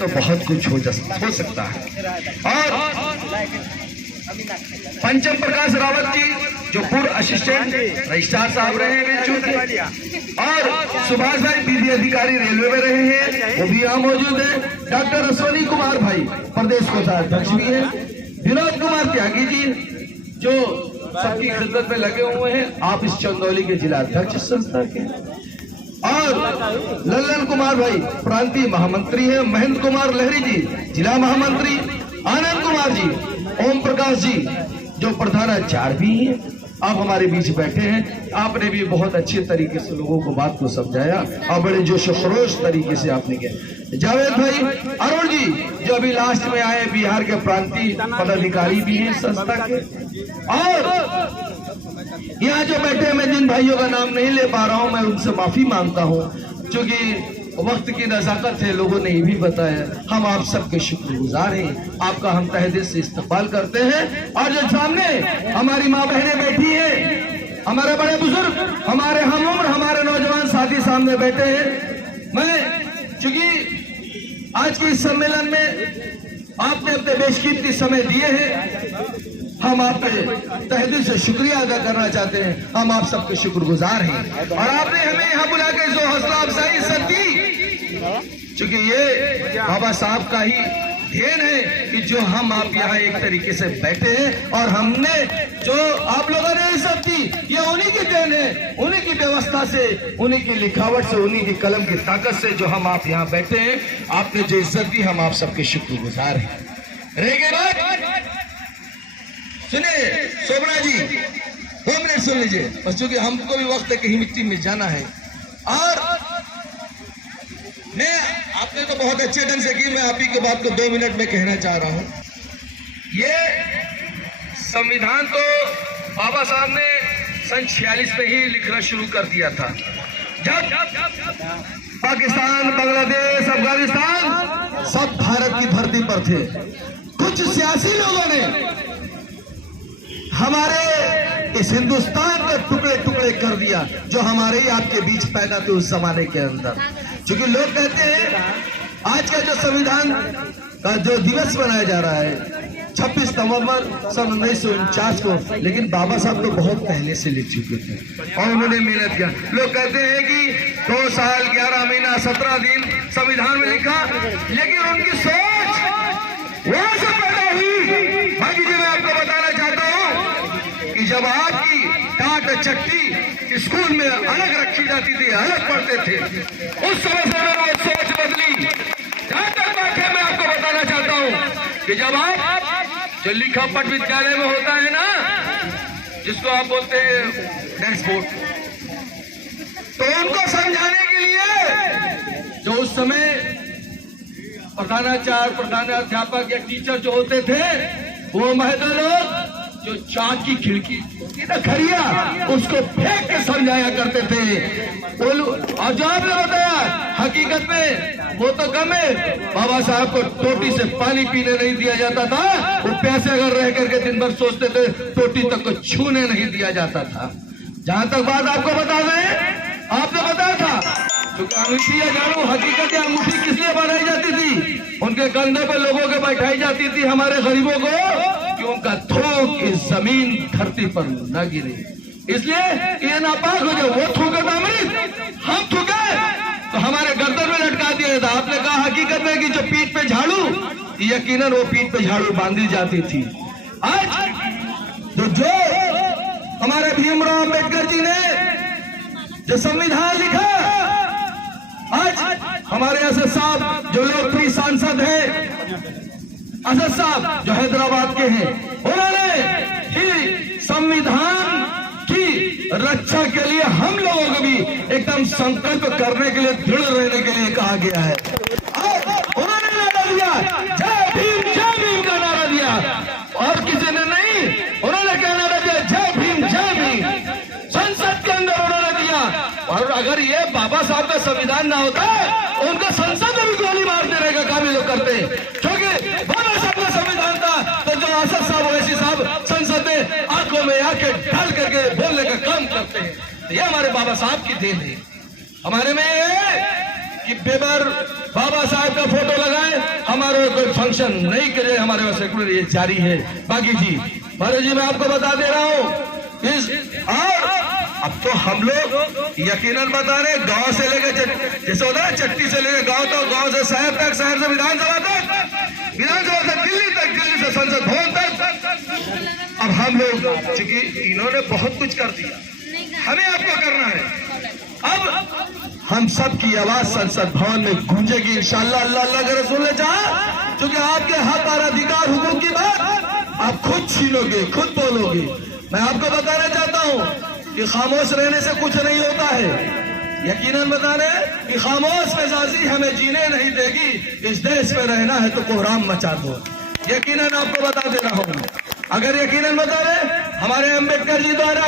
तो बहुत कुछ हो सकता है। और पंचम प्रकाश रावत जी जो पूर्व असिस्टेंट रजिस्ट्रार साहब रहे हैं बेंचू के, और सुभाष भाई विधि अधिकारी रेलवे में रहे हैं, वो भी यहाँ मौजूद है। डॉक्टर अश्वनी कुमार भाई प्रदेश कोषाध्यक्ष भी है। विनोद कुमार त्यागी जी जो सबकी खिदमत में लगे हुए हैं, आप इस चंदौली के जिला अध्यक्ष संस्था के। और लल्लन कुमार भाई प्रांतीय महामंत्री है। महेंद्र कुमार लहरी जी जिला महामंत्री। आनंद कुमार जी, ओम प्रकाश जी जो प्रधानाचार्य भी हैं, आप हमारे बीच बैठे हैं। आपने भी बहुत अच्छे तरीके से लोगों को बात को समझाया और बड़े जोश खरोश तरीके से आपने किया। जावेद भाई, अरुण जी जो अभी लास्ट में आए, बिहार के प्रांतीय पदाधिकारी भी हैं संस्था के। और यहाँ जो बैठे, मैं जिन भाइयों का नाम नहीं ले पा रहा हूँ, मैं उनसे माफी मांगता हूँ, क्योंकि वक्त की नजाकत है, लोगों ने ये भी बताया। हम आप सबके शुक्रगुजार हैं, आपका हम तहे दिल से इस्तकबाल करते हैं। और जो सामने हमारी माँ बहनें बैठी हैं, हमारे बड़े बुजुर्ग, हमारे हम उम्र, हमारे नौजवान साथी सामने बैठे हैं। मैं चूंकि आज के इस सम्मेलन में आपने अपने बेशकीमती समय दिए हैं, हम आपके तहे दिल से शुक्रिया अदा करना चाहते हैं। हम आप सबके शुक्रगुजार हैं और आपने हमें यहाँ बुला के जो हौसला अफजाई इज्जत दी, क्योंकि ये बाबा साहब का ही देन है कि जो हम आप यहाँ एक तरीके से बैठे हैं और हमने जो आप लोगों ने इज्जत दी, ये उन्हीं की देन है, उन्हीं की व्यवस्था से, उन्हीं की लिखावट से, उन्हीं की कलम की ताकत से जो हम आप यहाँ बैठे हैं। आपने जो इज्जत दी, हम आप सबके शुक्रगुजार हैं। रहेंगे बात सुनिए शोभना जी, 2 मिनट सुन लीजिए बस, क्योंकि हमको भी वक्त है कहीं मिट्टी में जाना है। और मैं, आपने तो बहुत अच्छे ढंग से की, मैं आप ही के बात को 2 मिनट में कहना चाह रहा हूं। ये संविधान तो बाबा साहब ने सन 46 में ही लिखना शुरू कर दिया था, जब पाकिस्तान, बांग्लादेश, अफगानिस्तान सब भारत की धरती पर थे। कुछ सियासी लोगों ने हमारे इस हिंदुस्तान के टुकड़े टुकड़े कर दिया, जो हमारे ही आपके बीच पैदा थे उस जमाने के अंदर। क्योंकि लोग कहते हैं आज का जो संविधान का जो दिवस मनाया जा रहा है 26 नवंबर सन 1949 को, लेकिन बाबा साहब तो बहुत पहले से लिख चुके थे और उन्होंने मेहनत किया। लोग कहते हैं कि 2 साल 11 महीना 17 दिन संविधान में लिखा, लेकिन उनकी सोच वहां से पैदा हुई। भागी जी, मैं आपको बताना चाहता हूँ कि जब आपकी टाट चट्टी स्कूल में अलग रखी जाती थी, अलग पढ़ते थे, उस समय से वो सोच बदली। जहां तक बात है, मैं आपको बताना चाहता हूँ कि जब आप जो लिखा पट विद्यालय में होता है ना, जिसको आप बोलते हैं डेस्क बोर्ड, तो उनको समझाने के लिए जो उस समय प्रधानाचार्य, प्रधानाध्यापक या टीचर जो होते थे, वो महोदय लोग जो चाक की खिड़की ना खरिया, उसको फेंक के समझाया करते थे। और जो आपने बताया, हकीकत में वो तो कम है, बाबा साहब को टोटी से पानी पीने नहीं दिया जाता था। वो प्यासे अगर रह करके दिन भर सोचते थे, टोटी तक को छूने नहीं दिया जाता था। जहां तक बात आपको बता दें, आपने बताया था क्योंकि अंगूठी या झाड़ू, हकीकत या अंगूठी किस लिए बनाई जाती थी? उनके कंधे पर लोगों के बैठाई जाती थी, हमारे गरीबों को, कि उनका थूक इस जमीन धरती पर न गिरे, इसलिए ये नापाक हो जाए। वो थूके तो अमृत, हम थूके तो हमारे गर्दन में लटका दिया था। आपने कहा हकीकत में कि जो पीठ पे झाड़ू, यकीनन वो पीठ पे झाड़ू बांधी जाती थी। आज जो हमारे भीमराव अम्बेडकर जी ने जो संविधान लिखा, आज हमारे असद साहब जो लोकप्रिय सांसद हैं, असद साहब जो हैदराबाद के हैं, उन्होंने ही संविधान की रक्षा के लिए हम लोगों को भी एकदम संकल्प करने के लिए, दृढ़ रहने के लिए कहा गया है। और उन्होंने नारा दिया, जय भीम का नारा दिया, और किसी ने नहीं। उन्होंने क्या नारा दिया? जय भीम, जय भीम। संसद के अंदर उन्होंने दिया। और अगर ये बाबा साहब का संविधान ना होता, उनको संसद में भी गोली मार देने का काम ये लोग करते हैं, क्योंकि बाबा साहब का संविधान था। तो जो असद साहब, ओवैसी साहब संसद में आंखों में आंखें डाल करके बोलने का काम करते हैं, तो ये हमारे बाबा साहब की देन है। हमारे में ये है कि बेबर बाबा साहब का फोटो लगाए, रोशन नहीं करे हमारे वहाँ सेकुलर ये जारी है। बाकी जी महाराज जी मैं आपको बता दे रहा हूँ और अब तो हम लोग यकीनन बता रहे गांव से लेकर जैसे होता है चट्टी से लेकर गांव तक, गांव से शहर तक, शहर से विधानसभा तक, विधानसभा से दिल्ली तक, दिल्ली से संसद भवन तक। अब हम लोग चूंकि इन्होंने बहुत कुछ कर दिया, हमें आपको करना है। अब हम सब की आवाज संसद भवन में गूंजेगी इंशाअल्लाह, अल्लाह अल्लाह के रसूल ने चाहा। क्योंकि आपके हक और अधिकार हुकूक की बात आप खुद छीनोगे, खुद बोलोगे। मैं आपको बताना चाहता हूँ कि खामोश रहने से कुछ नहीं होता है। यकीनन बता रहे कि खामोश मिजाजी हमें जीने नहीं देगी। इस देश में रहना है तो कोहराम मचा दो। यकीनन आपको बता दे रहा हूँ, अगर यकीनन बता रहे हमारे अम्बेडकर जी द्वारा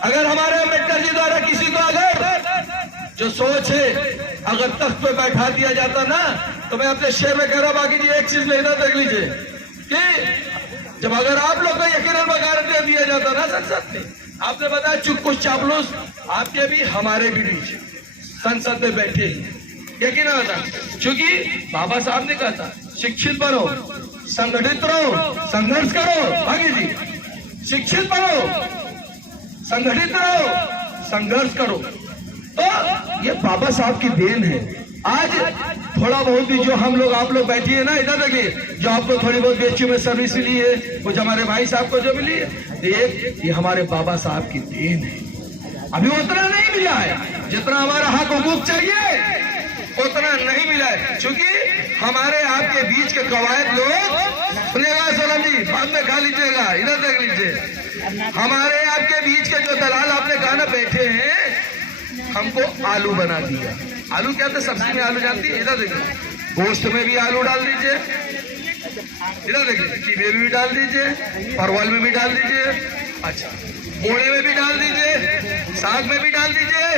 अगर हमारे अम्बेडकर जी द्वारा किसी को अगर जो सोच है अगर तख्त पे बैठा दिया जाता ना, तो मैं अपने शेर में कह रहा हूँ। बाकी जी एक चीज लेना देख लीजिए कि जब अगर आप लोग को यकीनन बगार दे दिया जाता ना संसद में, आपने बताया चुप कुछ चापलूस आपके भी हमारे भी बीच संसद में बैठे हैं। यकीनन होता क्योंकि बाबा साहब ने कहा था शिक्षित बनो, संगठित रहो, संघर्ष करो। बाकी जी शिक्षित बनो, संगठित रहो, संघर्ष करो। तो ये बाबा साहब की देन है। आज थोड़ा बहुत भी जो हम लोग आप लोग बैठी है ना, इधर देखिए, जो आपको थोड़ी बहुत बीएचयू में सर्विस मिली है, कुछ हमारे भाई साहब को जो मिली है, ये हमारे बाबा साहब की देन है। अभी उतना नहीं मिला है जितना हमारा हक हुकूक चाहिए, उतना नहीं मिला है। क्योंकि हमारे आपके बीच के कवायद लोग, सुनिएगा सोनम जी, बाद में खा लीजिएगा, इधर देख लीजिए, हमारे आपके बीच के जो दलाल आपने कहा ना बैठे हैं, हमको आलू बना दिया। आलू क्या था, सब्जी में आलू जानती है, इधर देखिए, गोश्त में भी आलू डाल दीजिए, इधर देखिए, कीमे में भी डाल दीजिए, परवल में भी डाल दीजिए, अच्छा बोड़े में भी डाल दीजिए, साग में भी डाल दीजिए,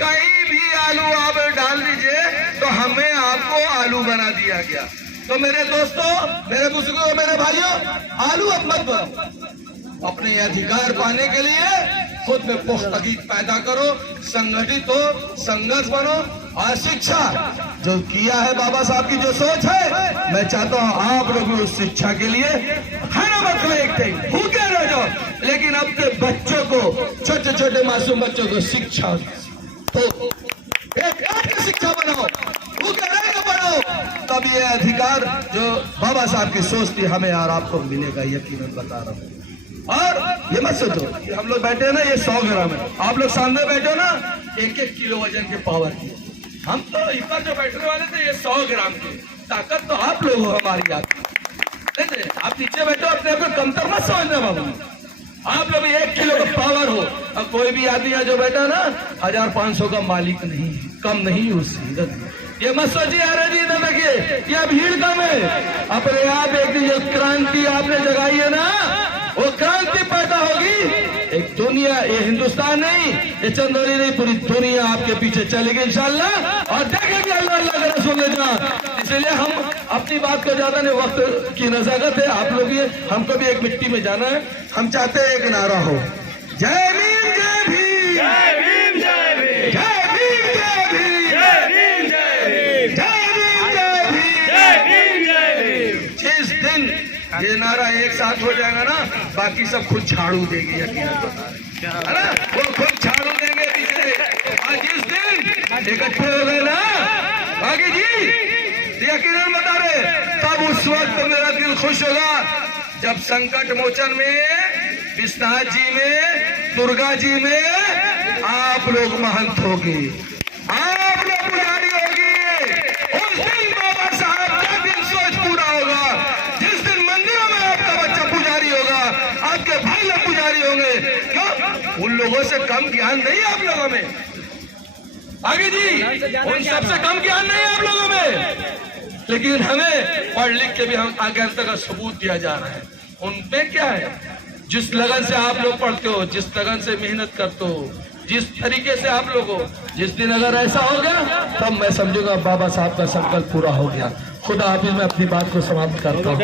कहीं भी आलू आप डाल दीजिए तो हमें आपको आलू बना दिया गया। तो मेरे दोस्तों, मेरे बुजुर्गों, मेरे भाइयों, आलू अब मत बनो। अपने अधिकार पाने के लिए खुद में पुख्तगी पैदा करो, संगठित हो, संघर्ष बनो। और शिक्षा जो किया है बाबा साहब की जो सोच है, मैं चाहता हूँ आप लोग उस शिक्षा के लिए खाना मत खाओ, एक टाइम भूखे रह जाओ, लेकिन अपने बच्चों को, छोटे छोटे मासूम बच्चों को शिक्षा तो एक शिक्षा बनाओ, भूखे रह के बनाओ, तब ये अधिकार जो बाबा साहब की सोच थी हमें और आपको मिलेगा। यकीनन बता रहा हूँ। और ये मत सोचो कि हम लोग बैठे हैं ना, ये 100 ग्राम है, आप लोग सामने बैठे हो ना 1-1 किलो वजन के पावर की। हम तो ऊपर जो बैठने वाले थे ये 100 ग्राम की ताकत तो आप लोग हो हमारी। आप नीचे बैठो, अपने को कमतर मत समझना बाबू, आप लोग 1 किलो का पावर हो। अब कोई भी आदमी है जो बैठा ना 1500 का मालिक नहीं है, कम नहीं उससे। ये मत सोचिए अरे जी इधर देखिए ये भीड़ कम है, अपने आप एक जो क्रांति आपने जगाई है ना, वो क्रांति पैदा होगी। एक दुनिया, ये हिंदुस्तान नहीं, ये चंदौली नहीं, पूरी दुनिया आपके पीछे चलेगी इंशाल्लाह। और देखेंगे अल्लाह अल्लाह के रसूल ने। इसलिए हम अपनी बात को ज्यादा नहीं, वक्त की नजाकत है, आप लोग ये, हमको भी एक मिट्टी में जाना है। हम चाहते हैं एक नारा हो, जय भीम जय भीम, जय भीम जय भीम, जय भीम जय भीम, जय भीम जय भीम, जय भीम जय भीम, जय भीम जय भीम। जिस दिन ये नारा एक साथ हो जाएगा ना, बाकी सब खुद झाड़ू देंगे, यकीनन बता रहे है ना, वो खुद झाड़ू देंगे पीछे। और जिस दिन इकट्ठे हो गए ना बाकी जी, यकीनन बता रहे, तब उस वक्त मेरा दिल खुश होगा जब संकट मोचन में, विश्वनाथ जी में, दुर्गा जी में आप लोग महंत होंगे, आप लोग पुजारी होगी। उस दिन बाबा साहब का दिल सोच पूरा होगा। जिस दिन मंदिरों में आपका बच्चा पुजारी होगा, आपके भाई लोग पुजारी होंगे। क्यों? उन लोगों से कम ज्ञान नहीं है आप लोगों में, आगे जी, उन सबसे कम ज्ञान नहीं है आप लोगों में, लेकिन हमें पढ़ लिख के भी हम अज्ञानता का सबूत दिया जा रहा है। उनपे क्या है, जिस लगन से आप लोग पढ़ते हो, जिस लगन से मेहनत करते हो, जिस तरीके से आप लोग हो, जिस दिन अगर ऐसा हो गया तब मैं समझूंगा बाबा साहब का संकल्प पूरा हो गया। खुदा हाफिज, मैं अपनी बात को समाप्त करता हूँ।